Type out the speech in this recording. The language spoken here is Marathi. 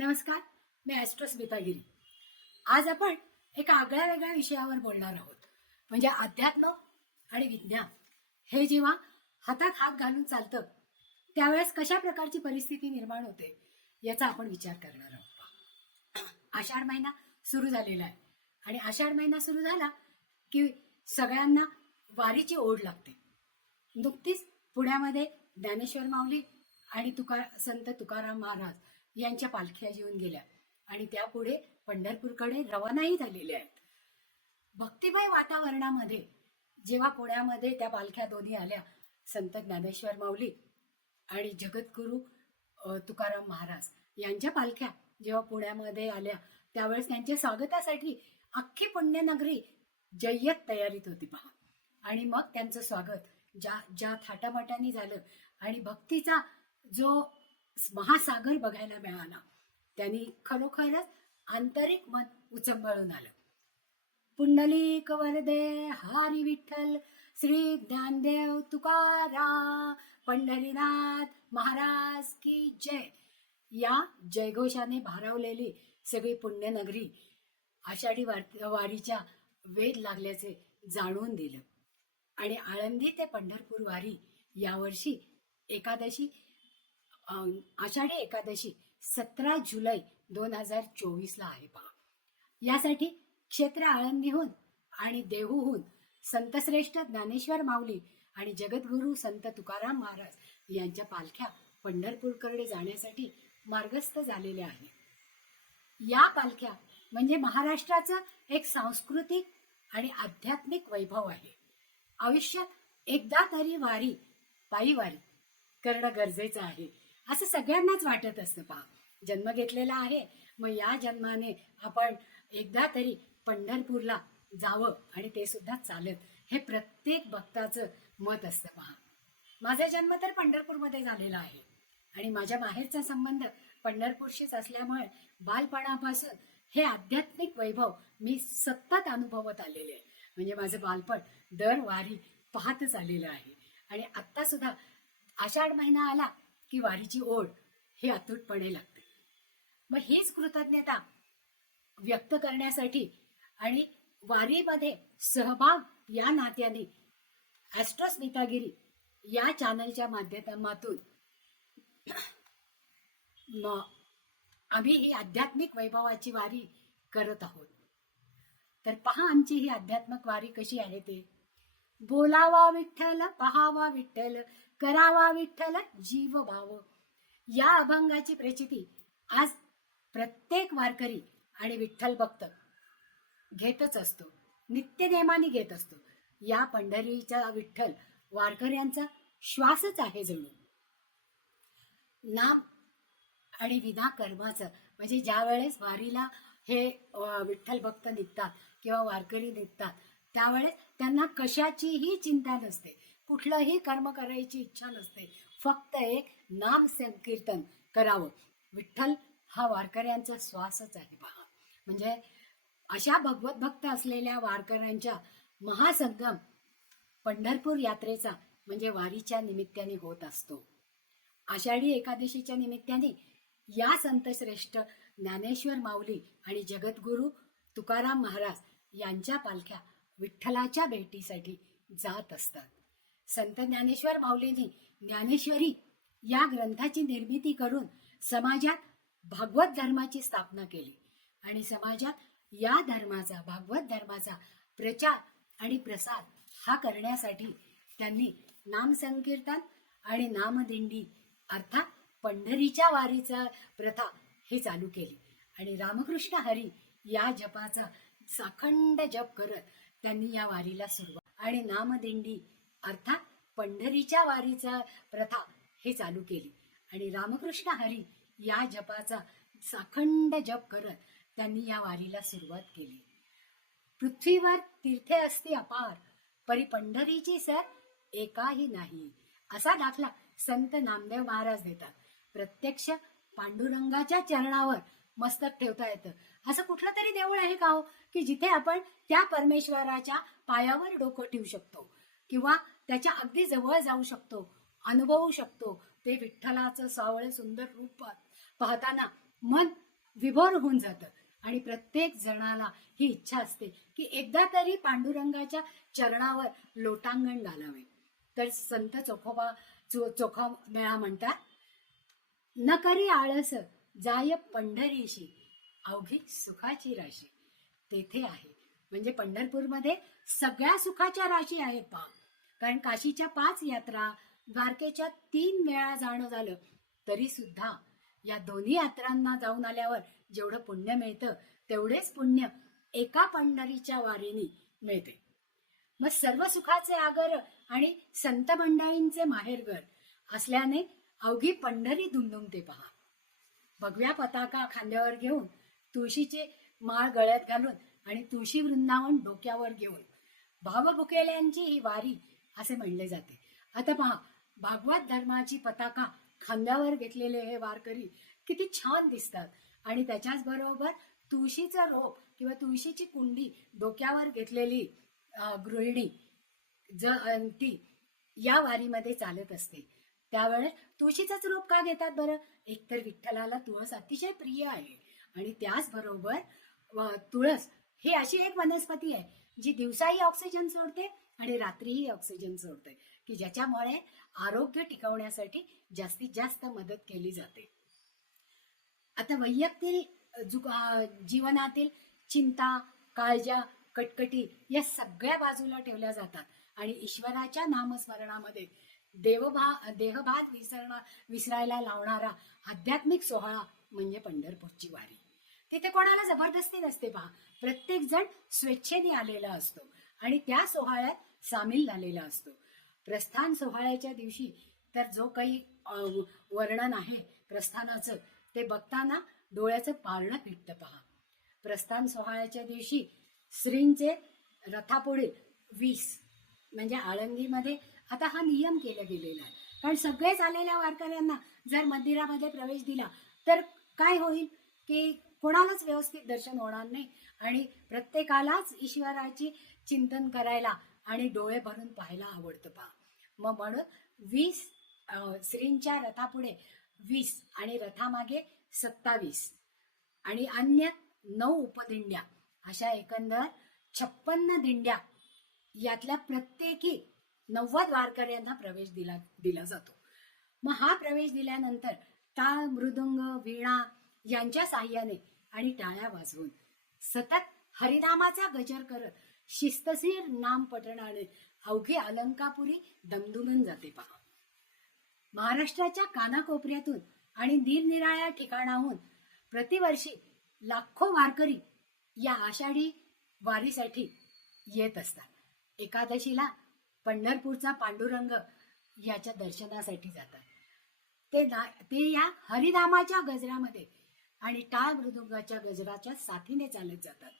नमस्कार, मी ॲस्ट्रोस्मिता गिरी. आज आपण एका आगळ्या वेगळ्या विषयावर बोलणार आहोत. म्हणजे अध्यात्म आणि विज्ञान हे जेव्हा हातात हात घालून चालतं त्यावेळेस कशा प्रकारची परिस्थिती निर्माण होते याचा आपण विचार करणार आहोत. आषाढ महिना सुरू झालेला आहे आणि आषाढ महिना सुरू झाला की सगळ्यांना वारीची ओढ लागते. नुकतीच पुण्यामध्ये ज्ञानेश्वर माऊली आणि संत तुकाराम महाराज यांच्या पालख्या येऊन गेल्या आणि त्यापुढे पंढरपूरकडे रवानाही झालेल्या आहेत. भक्तिमय वातावरणामध्ये जेव्हा पुण्यामध्ये त्या पालख्या दोन्ही आल्या, संत ज्ञानेश्वर माऊली आणि जगद्गुरू तुकाराम महाराज यांच्या पालख्या जेव्हा पुण्यामध्ये आल्या त्यावेळेस त्यांच्या स्वागतासाठी अख्खी पुण्यनगरी जय्यत तयारीत होती पहा. आणि मग त्यांचं स्वागत ज्या थाटामाटाने झालं आणि भक्तीचा जो महासागर बघायला मिळाला त्यांनी खरोखरच आंतरिक मन उचंबळून आलं. पुंडलिक वरदे हरी विठ्ठल श्री ज्ञानदेव तुकाराम पंढरीनाथ महाराज की जय या जयघोषाने भारावलेली सगळी पुण्यनगरी आषाढी वारीच्या वेध लागल्याचे जाणून दिलं. आणि आळंदी ते पंढरपूर वारी यावर्षी एकादशी आषाढी एकादशी 17 जुलै 2024 आहे पहा. यासाठी क्षेत्र आळंदीहून आणि देहूहून संतश्रेष्ठ ज्ञानेश्वर माऊली आणि जगद्गुरू संत तुकाराम महाराज यांच्या पालख्या पंढरपूरकडे जाण्यासाठी मार्गस्थ झालेल्या आहेत. या पालख्या म्हणजे महाराष्ट्राचं एक सांस्कृतिक आणि आध्यात्मिक वैभव आहे. आयुष्यात एकदा तरी पायी वारी करणं गरजेचं आहे असं सगळ्यांनाच वाटत असतं पहा. जन्म घेतलेला आहे, मग या जन्माने आपण एकदा तरी पंढरपूरला जावं आणि ते सुद्धा चालत, हे प्रत्येक भक्ताचं मत असतं पहा. माझा जन्म तर पंढरपूरमध्ये झालेला आहे आणि माझ्या माहेरचा संबंध पंढरपूरशीच असल्यामुळे बालपणापासून हे आध्यात्मिक वैभव मी सतत अनुभवत आलेले आहे. म्हणजे माझं बालपण दर वारी पाहतच आलेलं आहे आणि आत्ता सुद्धा आषाढ महिना आला की वारीची ओढ ही अतूटपणे लागते. मग हीच कृतज्ञता व्यक्त करण्यासाठी आणि वारीमध्ये सहभाग या नात्याने ॲस्ट्रोस्मिता गिरी या चॅनलच्या माध्यमातून आम्ही ही आध्यात्मिक वैभवाची वारी करत आहोत. तर पहा आमची ही आध्यात्मिक वारी कशी आहे ते. बोलावा विठ्ठल, पहावा विठ्ठल, करावा विठ्ठल जीव भाव या अभंगाची प्रचिती आज प्रत्येक वारकरी आणि विठ्ठल भक्त घेतच असतो, नित्यनेमाने घेत असतो. या पंढरीचा विठ्ठल वारकऱ्यांचा श्वासच आहे जणू. नाम आणि विना कर्माचं म्हणजे ज्या वेळेस वारीला हे विठ्ठल भक्त निघतात किंवा वारकरी निघतात त्यावेळेस त्यांना कशाचीही चिंता नसते, कुठलंही कर्म करायची इच्छा नसते, फक्त एक नाम संकीर्तन करावं. विठ्ठल हा वारकऱ्यांचा श्वासच आहे पहा. म्हणजे अशा भगवत भक्त असलेल्या वारकऱ्यांच्या महासंगम पंढरपूर यात्रेचा म्हणजे वारीच्या निमित्ताने होत असतो. आषाढी एकादशीच्या निमित्ताने या संतश्रेष्ठ ज्ञानेश्वर माऊली आणि जगद्गुरू तुकाराम महाराज यांच्या पालख्या विठ्ठलाच्या भेटीसाठी जात असतात. संत ज्ञानेश्वर माऊलींनी ज्ञानेश्वरी या ग्रंथाची निर्मिती करून समाजात भागवत धर्माची स्थापना केली आणि समाजात या धर्माचा, भागवत धर्माचा प्रचार आणि प्रसार हा करण्यासाठी त्यांनी नामसंकीर्तन आणि नामदिंडी अर्थात पंढरीच्या वारीचा प्रथा हे चालू केली. आणि रामकृष्ण हरी या जपाचा अखंड जप करत त्यांनी या वारीला सुरुवात आणि नामदिंडी अर्थात पंढरीच्या वारीचा प्रथा हे चालू केली. आणि रामकृष्ण हरी या जपाचा अखंड जप करत त्यांनी या वारीला सुरुवात केली. पृथ्वीवर तीर्थे असती अपार, परी पंढरीची सर एकाही नाही असा दाखला संत नामदेव महाराज देतात. प्रत्यक्ष पांडुरंगाच्या चरणावर मस्तक ठेवता येतं असं कुठलं तरी देऊळ आहे का हो की जिथे आपण त्या परमेश्वराच्या पायावर डोकं ठेवू शकतो किंवा त्याच्या अगदी जवळ जाऊ शकतो, अनुभवू शकतो. ते विठ्ठलाचं सावळे सुंदर रूप पाहताना मन विभोर होऊन जातं आणि प्रत्येक जणाला ही इच्छा असते की एकदा तरी पांडुरंगाच्या चरणावर लोटांगण घालावे. तर संत चोखामेळा म्हणतात, न करी आळस जाय पंढरीशी, अवघी सुखाची राशी. तेथे आहे म्हणजे पंढरपूरमध्ये सगळ्या सुखाच्या राशी आहेत पहा. कारण काशीच्या 5 यात्रा, द्वारकेच्या 3 वेळा जाणं झालं तरी सुद्धा या दोन्ही यात्रांना जाऊन आल्यावर जेवढं पुण्य मिळतं तेवढेच पुण्य एका पंढरीच्या वारीने मिळते. मग सर्व सुखाचे आगर आणि संत मंडळींचे माहेरघर असल्याने अवघी पंढरी दुमदुमते पहा. भगव्या पताका खांद्यावर घेऊन, तुळशीचे माळ गळ्यात घालून आणि तुळशी वृंदावन डोक्यावर घेऊन भावभुकेल्यांची ही वारी असे म्हणले जाते. आता पहा, भागवत धर्माची पताका खांद्यावर घेतलेले हे वारकरी किती छान दिसतात आणि त्याच्याच बरोबर तुळशीचा रोप किंवा तुळशीची कुंडी डोक्यावर घेतलेली गृहिणी ती या वारीमध्ये चालत असते. त्यावेळेस तुळशीचाच रोप का घेतात बरं? एकतर विठ्ठलाला तुळस अतिशय प्रिय आहे आणि त्याचबरोबर तुळस ही अशी एक वनस्पती आहे जी दिवसाही ऑक्सिजन सोडते आणि रात्रीही ऑक्सिजन सोडते, की ज्याच्यामुळे आरोग्य टिकवण्यासाठी जास्तीत जास्त मदत केली जाते. आता वैयक्तिक जीवनातील चिंता, काळजा, कटकटी या सगळ्या बाजूला ठेवल्या जातात आणि ईश्वराच्या नामस्मरणामध्ये देहभात विसरायला लावणारा आध्यात्मिक सोहळा म्हणजे पंढरपूरची वारी. तिथे कोणाला जबरदस्ती नसते पहा. प्रत्येक जण स्वेच्छेने आलेला असतो आणि त्या सोहळ्यात सामील झालेला असतो. प्रस्थान सोहळ्याच्या दिवशी तर जो काही वर्णन आहे प्रस्थानाचं ते बघताना डोळ्याचं पारणं फिटतं पहा. प्रस्थान सोहळ्याच्या दिवशी श्रींचे रथापुढे 20 म्हणजे आळंदीमध्ये आता हा नियम केला गेलेला आहे. कारण सगळेच आलेल्या वारकऱ्यांना जर मंदिरामध्ये प्रवेश दिला तर काय होईल की कोणालाच व्यवस्थित दर्शन होणार नाही आणि प्रत्येकालाच ईश्वराची चिंतन करायला आणि डोळे भरून पाहायला आवडतं पहा. मग म्हणून 20 श्रींच्या रथापुढे 20 आणि रथामागे 27 आणि अन्य 9 उपदिंड्या अशा एकंदर 56 दिंड्या यातल्या प्रत्येकी 90 वारकऱ्यांना प्रवेश दिला जातो. मग हा प्रवेश दिल्यानंतर टाळ, मृदुंग, वीणा यांच्या साह्याने आणि टाळ्या वाजवून सतत हरिनामाचा गजर करत शिस्तशीर नाम पठणाने अवघी अलंकापुरी दमदुमून जाते पहा. महाराष्ट्राच्या कानाकोपऱ्यातून आणि निरनिराळ्या ठिकाणाहून प्रतिवर्षी लाखो वारकरी या आषाढी वारीसाठी येत असतात. एकादशीला पंढरपूरचा पांडुरंग याच्या दर्शनासाठी जातात. ते या हरिनामाच्या गजरामध्ये आणि टाळ मृदुंगाच्या गजराच्या साथीने चालत जातात.